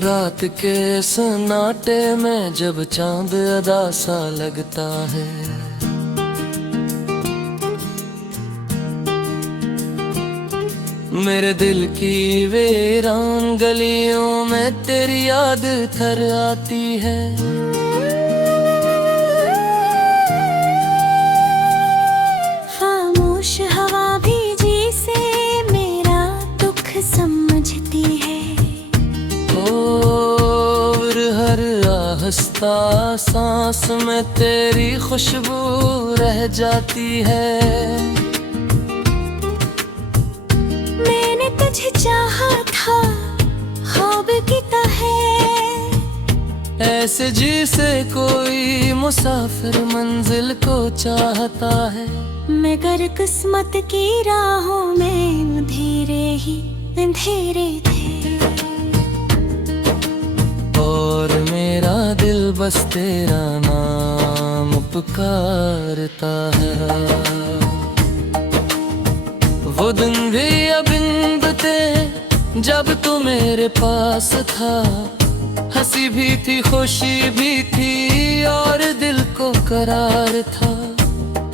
रात के सन्नाटे में जब चांद अदा सा लगता है, मेरे दिल की वीरान गलियों में तेरी याद थर आती है। खामोश हवा भी जिसे मेरा दुख समझती है, और हर आहिस्ता सांस में तेरी खुशबू रह जाती है। मैंने तुझे चाहा था ख्वाब की तरह, ऐसे जैसे कोई मुसाफिर मंजिल को चाहता है। मगर किस्मत की राहों में अंधेरे ही अंधेरे थे, और मेरा दिल बस तेरा नाम पुकारता है। वो दिन भी अब बीते जब तू मेरे पास था, हंसी भी थी खुशी भी थी और दिल को करार था।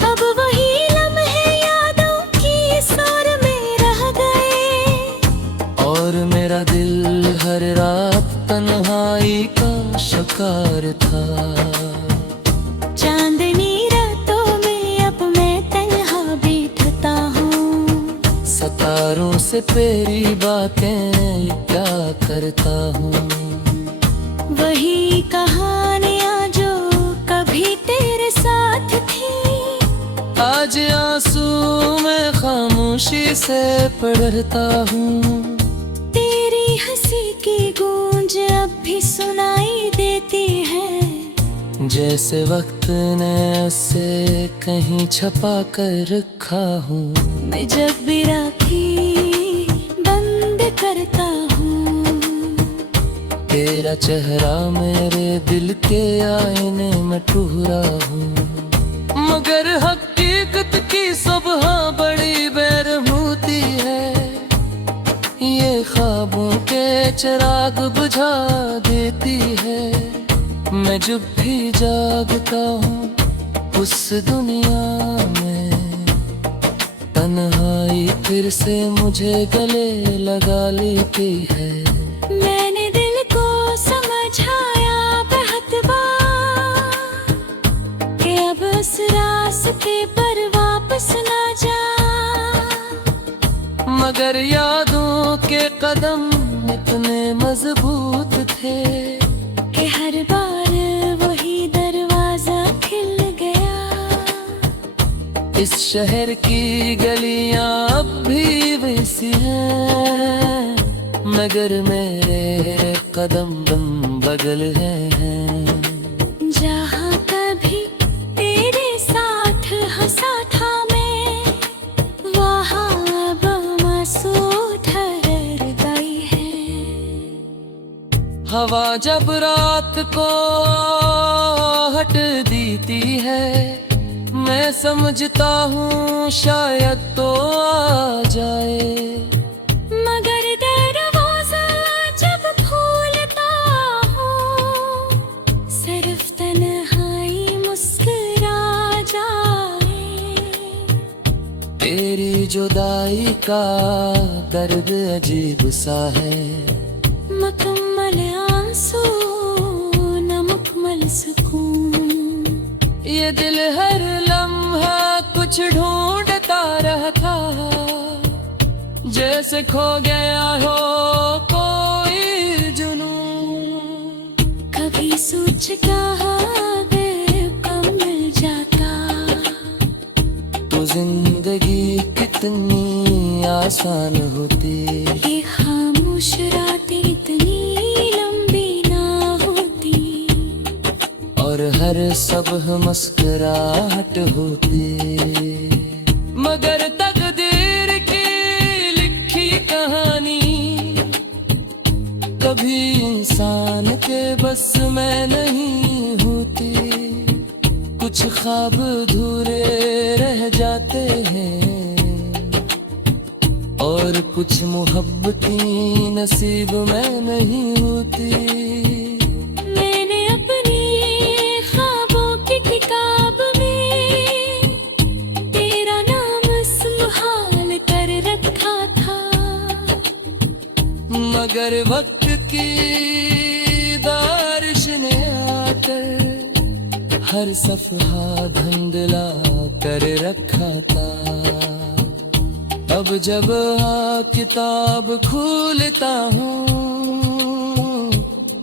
अब वही लम्हे यादों की सौर में रह गए, और मेरा दिल हर रात तन्हाई का शिकार था। चांदनी रातों में अब मैं तन्हा बैठता हूँ, सितारों से तेरी बातें क्या करता हूँ। वही कहानियाँ जो कभी तेरे साथ थी, आज आंसू में खामोशी से पढ़ता हूँ। तेरी हंसी की गूंज अब भी सुनाई देती है, जैसे वक्त ने उसे कहीं छपा कर रखा हूँ। मैं जब भी राखी बंद करता हूँ, तेरा चेहरा मेरे दिल के आईने में टूरा हूँ। मगर हकीकत की सुबह बड़ी बेरहूती है, ये ख्वाबों के चिराग बुझा देती है। मैं जब भी जागता हूँ उस दुनिया में, तन्हाई फिर से मुझे गले लगा लेती है। मैंने दिल को समझाया बहुत बार कि अब उस रास्ते पर वापस ना जा, मगर यादों के कदम इतने मजबूत थे कि हर बार वही दरवाजा खिल गया। इस शहर की गलियां अब भी वैसी हैं, मगर मेरे कदम बम बगल हैं। जहाँ कभी तेरे साथ हंसा था मैं, वहाँ अब आंसू ठहर गई है। हवा जब रात को हट देती है, मैं समझता हूँ शायद तो आ जाए। मगर दरवाजा जब खोलता हूँ, सिर्फ तन्हाई मुस्कुरा जाए। तेरी जुदाई का दर्द अजीब सा है, मुकम्मल आंसू न मुकम्मल सुकून। ये दिल हर लम्हा कुछ ढूंढता रहता, जैसे खो गया हो कोई जुनून। कभी सोच कहा कब मिल जाता, तो जिंदगी कितनी आसान होती। ये खामोश रातें इतनी लंबी ना होती, और हर सुबह मुस्कुराहट होती। मगर तकदीर की लिखी कहानी कभी इंसान के बस में नहीं होती। कुछ ख्वाब अधूरे रह जाते हैं, और और कुछ मोहब्बतें नसीब में नहीं होती। मैंने अपनी ख्वाबों की किताब में तेरा नाम संभाल कर रखा था, मगर वक्त की बारिश ने आकर हर सफहा धुंधला कर रखा था। अब जब किताब खोलता हूँ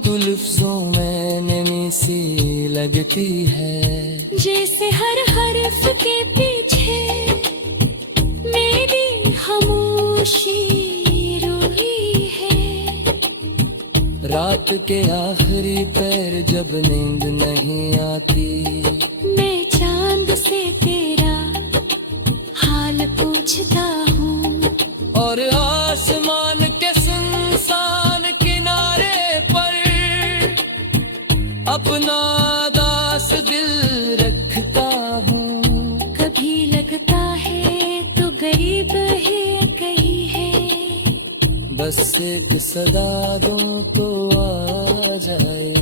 तो लफ्जों में नमी सी लगती है, जैसे हर हर्फ के पीछे मेरी खामोशी रोई है। रात के आखिरी पैर जब नींद नहीं आती, मैं चांद से तेरा हाल पूछता हूँ, और आसमान के सुनसान किनारे पर अपना दास दिल रखता हूँ। कभी लगता है तो गरीब है कहीं है, बस एक सदा दूं तो आ जाए,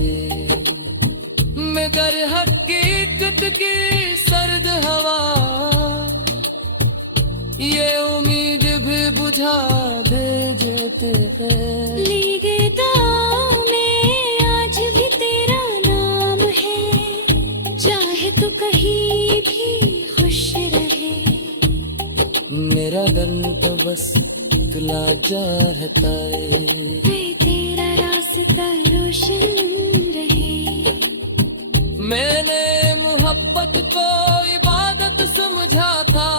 मगर हकीकत की सर्द हवा ये उम्मीद भी बुझा दे देते हैं। ली गई दाव में आज भी तेरा नाम है, चाहे तो कहीं भी खुश रहे। मेरा दिल तो बस तुला जा रहता है, वे तेरा रास्ता रोशन रहे। मैंने मोहब्बत को इबादत समझा था,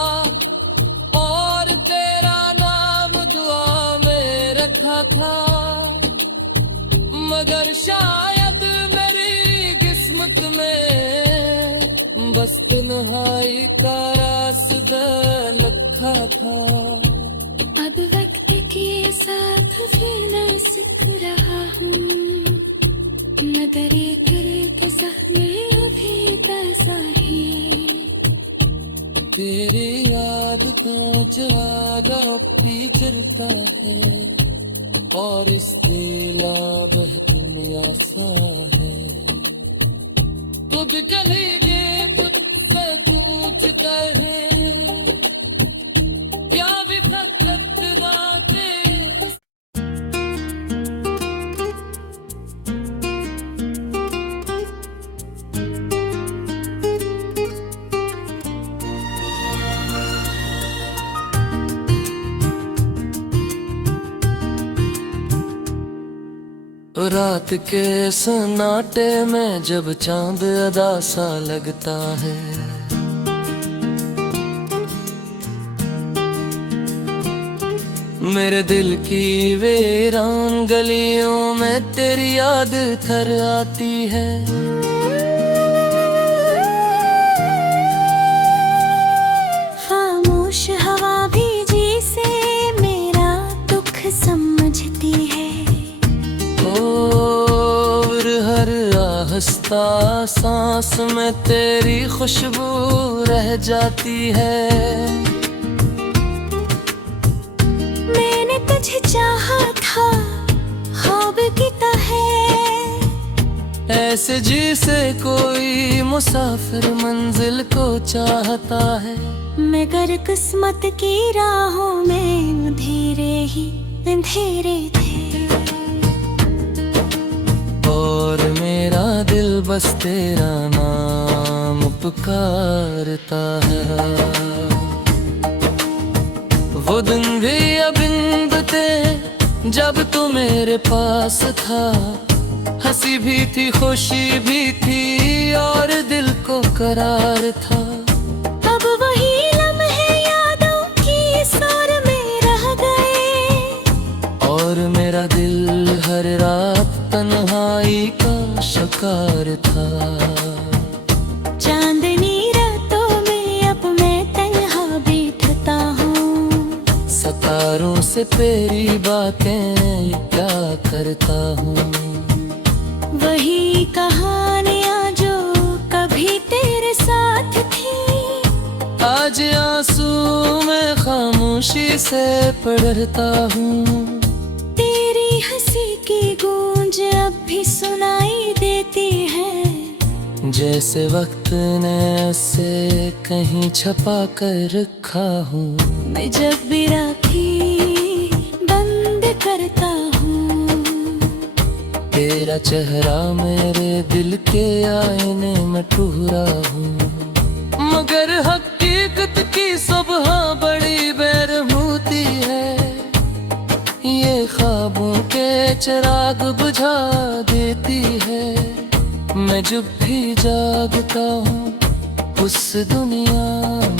और तेरा नाम दुआ में रखा था, मगर शायद मेरी किस्मत में बस तन्हाई का रास्ता लिखा था। अब वक्त के साथ जीना सीख रहा हूँ, मगर एक एक जख्म अभी ताज़ा है। तेरी याद का जागा पिघलता है, और इस दिला बहतम आसा है। खुद चली दे तुझसे पूछता है, क्या भी फकत बातें। रात के सन्नाटे में जब चांद अदा सा लगता है, मेरे दिल की वीरान गलियों में तेरी याद थर आती है। खामोश हवा भी जी से मेरा दुख समझती है, और हर आहस्ता सांस में तेरी खुशबू रह जाती है। मैंने तुझे चाहा था ख्वाब की तरह, ऐसे जिसे कोई मुसाफिर मंजिल को चाहता है, मगर किस्मत की राहों में अंधेरे ही अंधेरे थे। और मेरा दिल बस तेरा नाम पुकारता है। वो दिन भी अब इन बीते जब तू मेरे पास था, हंसी भी थी खुशी भी थी और दिल को करार था। अब वही लम्हे यादों की सौर में रह गए, और मेरा दिल हर रात तन्हाई का शिकार था। चांदनी रातों में अब मैं तन्हा बैठता हूँ, सितारों से तेरी बातें क्या करता हूँ। वही कहानियाँ जो कभी तेरे साथ थी, आज आंसू मैं खामोशी से पढ़ता हूँ। तेरी हंसी की गूंज अब भी सुनाई देती है, जैसे वक्त ने उसे कहीं छपा कर रखा हूँ। मैं जब भी राखी बंद करता हूँ, तेरा चेहरा मेरे दिल के आईने में ठुहरा हूँ। मगर हकीकत की सुबह बड़ी बेरहूती है, ये ख्वाबों के चिराग बुझा देती है। मैं जब भी जागता हूँ उस दुनिया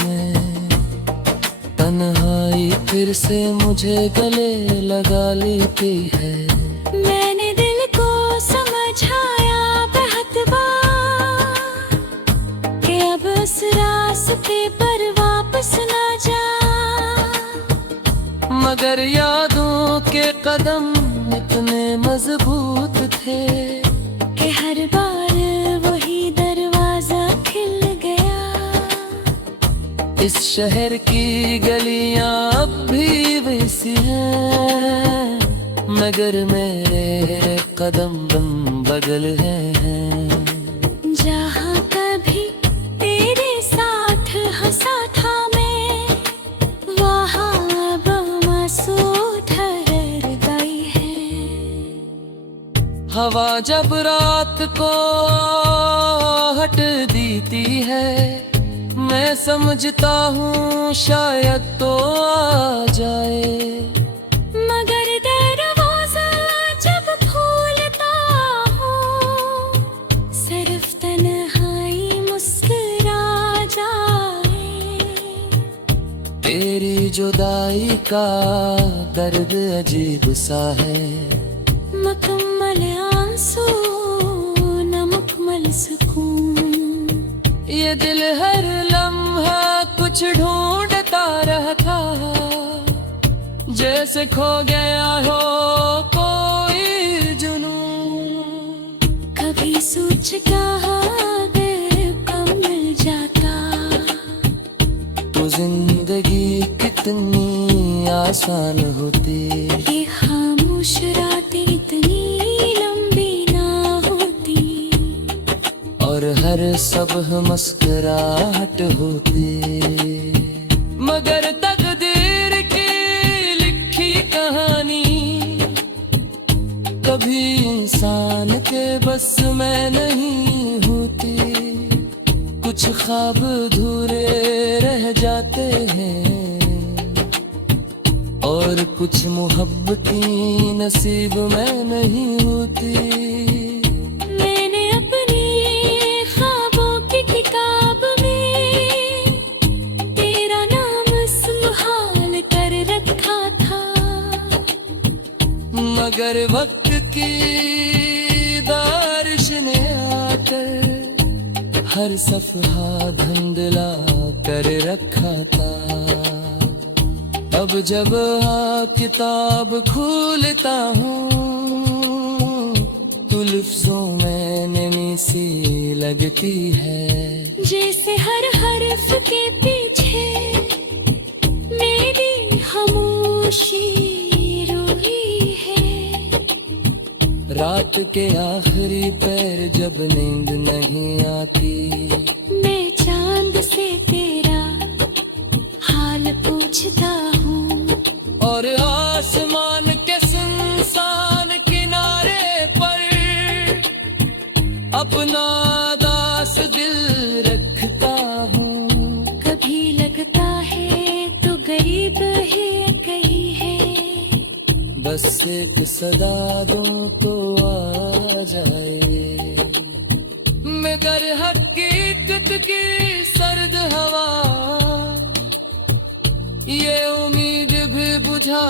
में, तन्हाई फिर से मुझे गले लगा लेती है। मैंने दिल को समझाया बहुत बार कि अब उस रास्ते पर वापस ना जा, मगर यादों के कदम इतने मजबूत थे कि हर बार वही दरवाजा खिल गया। इस शहर की गलियां अब भी वैसी हैं, मगर मेरे कदम बगल हैं। जहाँ कभी तेरे साथ हंसा था मैं, वहाँ अब आंसू ठहर गई है। हवा जब रात को हट देती है, मैं समझता हूँ शायद तो आ जाए। मगर दरवाजा जब खोलता हूँ, सिर्फ तन्हाई मुस्कुरा जाए। तेरी जुदाई का दर्द अजीब सा है, मुकम्मल आंसू न मुकम्मल सुकून। ये दिल हर लम्हा कुछ ढूंढता रहता, जैसे खो गया हो कोई जुनून। कभी सोच कहा कब मिल जाता, तो जिंदगी कितनी आसान होती। ये खामोश रातें इतनी लंबी ना होती, और हर सुबह मुस्कुराहट होती। मगर तकदीर की लिखी कहानी कभी इंसान के बस में नहीं होती। कुछ ख्वाब अधूरे रह जाते हैं, और कुछ मोहब्बतें नसीब में नहीं होती। मैंने अपनी ख्वाबों की किताब में तेरा नाम संभाल कर रखा था, मगर वक्त की बारिश ने आकर हर सफहा धुंधला कर रखा था। अब जब किताब खोलता हूँ, तो लफ्जों में नमी सी लगती है। जैसे हर हर्फ के पीछे मेरी खामोशी रोई है। रात के आखिरी पैर जब नींद नहीं आती, मैं चांद से तेरा हाल पूछता हूँ, और आसमान के सुनसान किनारे पर अपना दास दिल रखता हूँ। कभी लगता है तो गरीब है कहीं है, बस एक सदा दूं तो आ जाए। मगर हकीकत की सर्द हवा ये उम्मीद भी बुझा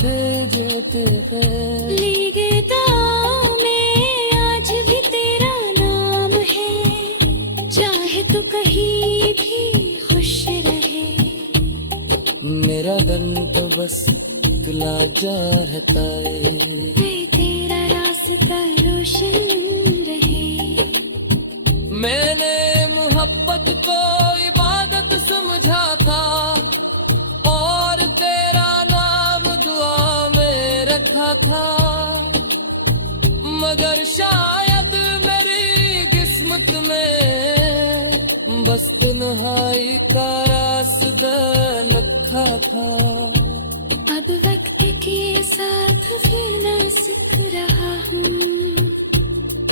दे देते हैं। लीगे दाव में आज भी तेरा नाम है, चाहे तो कहीं भी खुश रहे। मेरा दिन तो बस तुला जा रहता है, वे तेरा रास्ता रोशन रहे। मैंने मोहब्बत को इबादत समझा था, मगर शायद मेरी किस्मत में बस तन्हाई का रास्ता लिखा था। अब वक्त के साथ फिरना सीख रहा हूँ,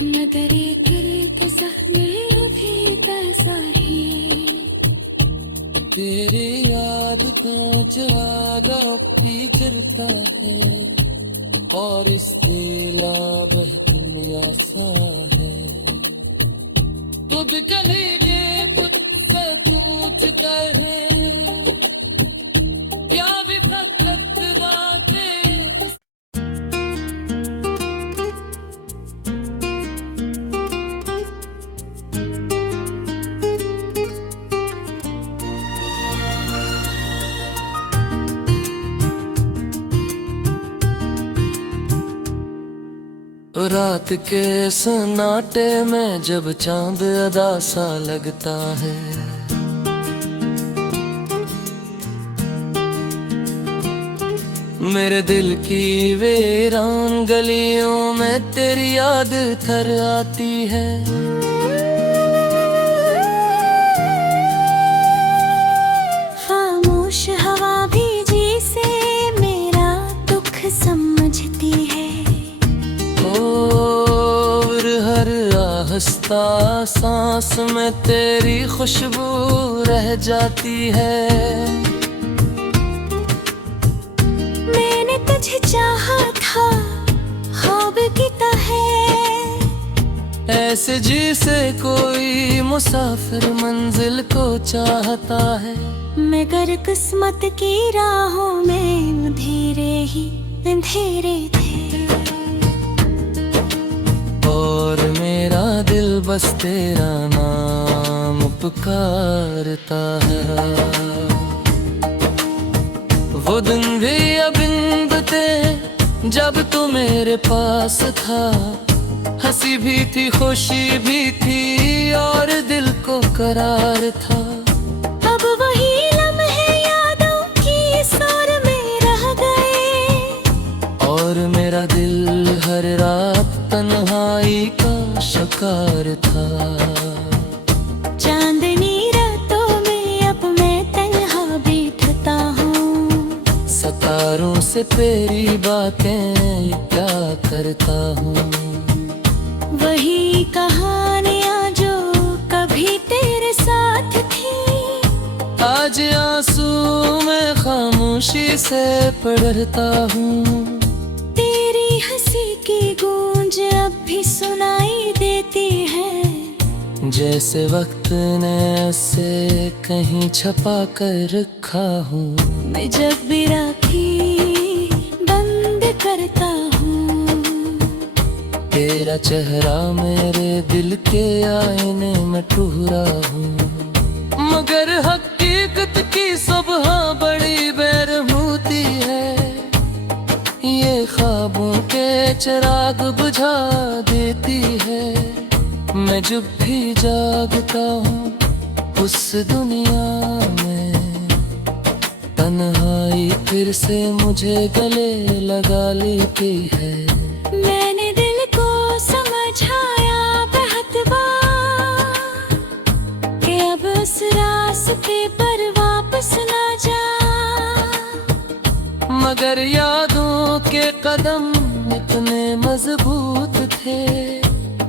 मगर एक जख्म अभी ताज़ा है। तेरी याद का ज्यादा फिरता है, और इस दिला बहकने आसा है। खुद चली दे खुद से पूछता है, क्या भी फकत बातें। रात के सन्नाटे में जब चांद अदा सा लगता है, मेरे दिल की वीरान गलियों में तेरी याद थर आती है। खामोश हवा भी जी से मेरा दुख समझती है, और हर आहिस्ता सांस में तेरी खुशबू रह जाती है। मैंने तुझे चाहा था ख्वाब की तरह, ऐसे जी से कोई मुसाफिर मंजिल को चाहता है। मगर किस्मत की राहों में अंधेरे ही अंधेरे थे, और मेरा दिल बस तेरा नाम पुकारता है। वो दिन भी अब इन बीते जब तू मेरे पास था, हंसी भी थी खुशी भी थी और दिल को करार था। अब वही लम्हे यादों की सौर में रह गए, और मेरा दिल हर रात तन्हाई का शिकार था। चांदनी रातों में अब मैं तन्हा बैठता हूँ, सितारों से तेरी बातें क्या करता हूँ। वही कहानियाँ जो कभी तेरे साथ थी, आज आंसू में खामोशी से पढ़ता हूँ। तेरी हंसी की गूंज अब भी सुनाई देती है, जैसे वक्त ने उसे कहीं छपा कर रखा हूँ। मैं जब भी राखी बंद करता हूँ, तेरा चेहरा मेरे दिल के आईने में ठुहरा हूँ। मगर हकीकत की सुबह बड़ी बेरहूती है, ये ख्वाबों के चिराग बुझा देती है। मैं जब भी जागता हूँ उस दुनिया में, तन्हाई फिर से मुझे गले लगा लेती है। मैंने दिल को समझाया बहुत बार कि अब उस रास्ते पर वापस ना जा, मगर यादों के कदम इतने मजबूत थे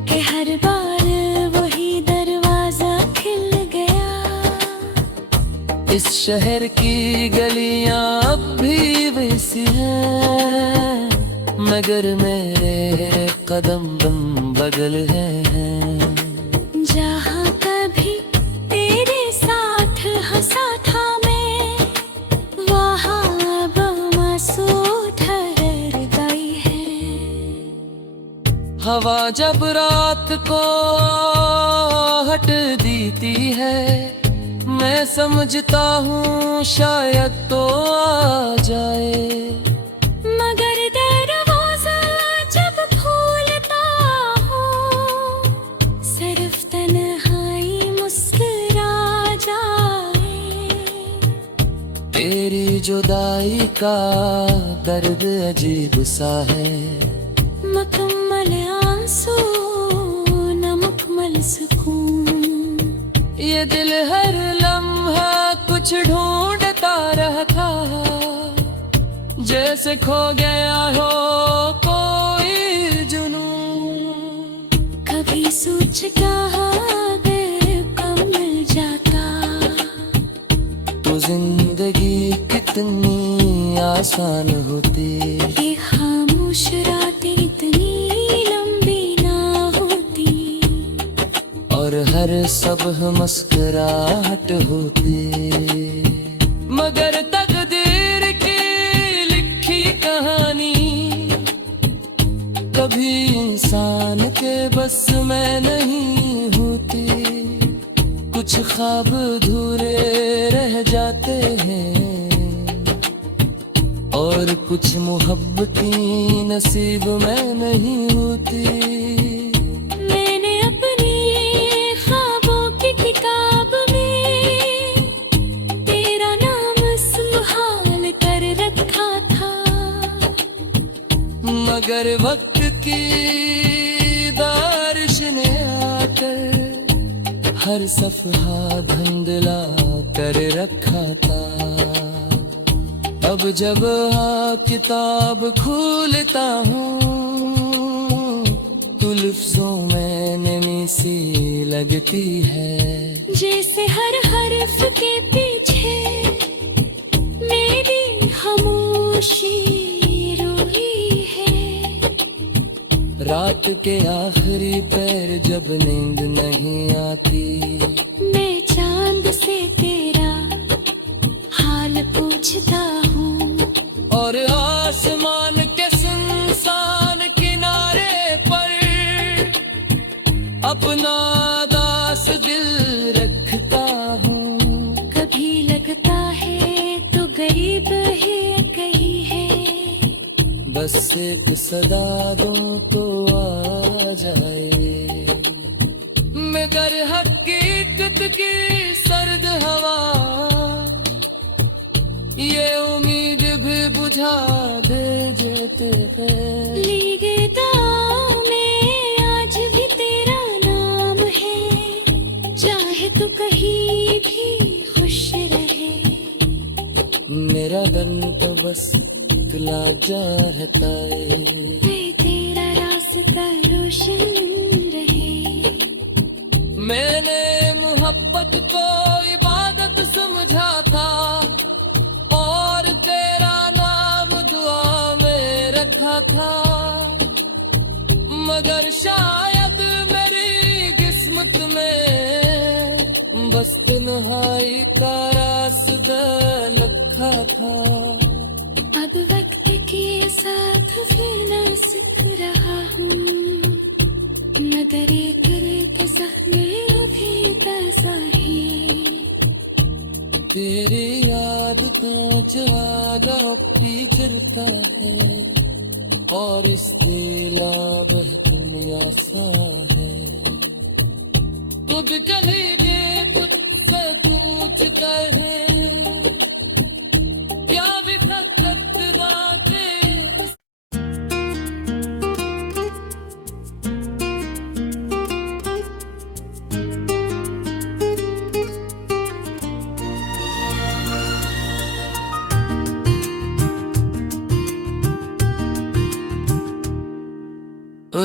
कि हर बार वही दरवाजा खिल गया। इस शहर की गलियां अब भी वैसी हैं, मगर मेरे कदम बदल हैं। जहाँ कभी तेरे साथ हंसा था मैं, वहाँ अब आंसू ठहर गई है। हवा जब रात को हट देती है, मैं समझता हूँ शायद तो आ जाए। मगर दरवाजा जब खोलता हूँ, सिर्फ तन्हाई मुस्कुरा जाए। तेरी जुदाई का दर्द अजीब सा है। मुकम्मल आंसू न मुकम्मल सुकून, ये दिल हर लम्हा कुछ ढूंढता रहता, जैसे खो गया हो कोई जुनून। कभी सोचता अगर कब मिल जाता, तो जिंदगी कितनी आसान होती। ये खामोश रातें इतनी लंबी ना होती, और हर सुबह मुस्कुराहट होती। मगर तकदीर की लिखी कहानी कभी इंसान के बस में नहीं होती। कुछ ख्वाब अधूरे रह जाते हैं, और कुछ मोहब्बतें नसीब में नहीं होती। मैंने अपनी ख्वाबों की किताब में तेरा नाम सुहाल कर रखा था, मगर वक्त की बारिश ने आकर हर सफहा धुंधला कर रखा था। अब जब किताब खोलता हूँ, तो लफ्जों में नमी सी लगती है। जैसे हर हर्फ के पीछे मेरी खामोशी रोई है। रात के आखिरी पैर जब नींद नहीं आती, मैं चांद से तेरा हाल पूछता हूँ, और आसमान के सुनसान किनारे पर अपना दास दिल रखता हूँ। कभी लगता है तो गरीब है कहीं है, बस एक सदा दूं तो आ जाए। मगर हकीकत की सर्द हवा ये उम्मीद भी बुझा दे जेते हैं। भीगे दांव में आज भी तेरा नाम है, चाहे तो कहीं भी खुश रहे। मेरा गन तो बस इकला जा रहता है, वे तेरा रास्ता रोशन रहे। मैंने मोहब्बत को इबादत समझा था, और तेरा नाम दुआ में रखा था। मगर शायद मेरी किस्मत में बस तन्हाई का रास्ता लिखा था। अब वक्त के साथ फिर ना सीख रहा हूँ, मगर एक जख्म अभी ताज़ा है। तेरी याद का जागा पी फिरता है, और इस दिला बहतन आसा है। तू भी चली दे तुझसे पूछता है, क्या भी फकत बातें।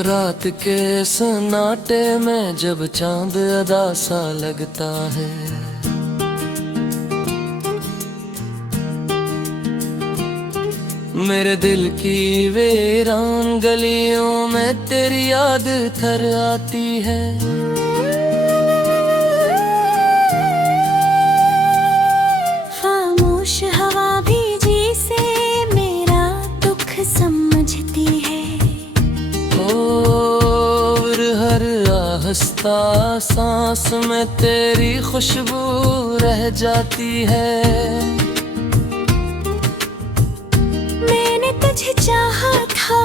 रात के सन्नाटे में जब चांद अदा सा लगता है, मेरे दिल की वीरान गलियों में तेरी याद थर आती है। खामोश हवा भी जिसे मेरा दुख समझती है, और हर आहिस्ता सांस में तेरी खुशबू रह जाती है। मैंने तुझे चाहा था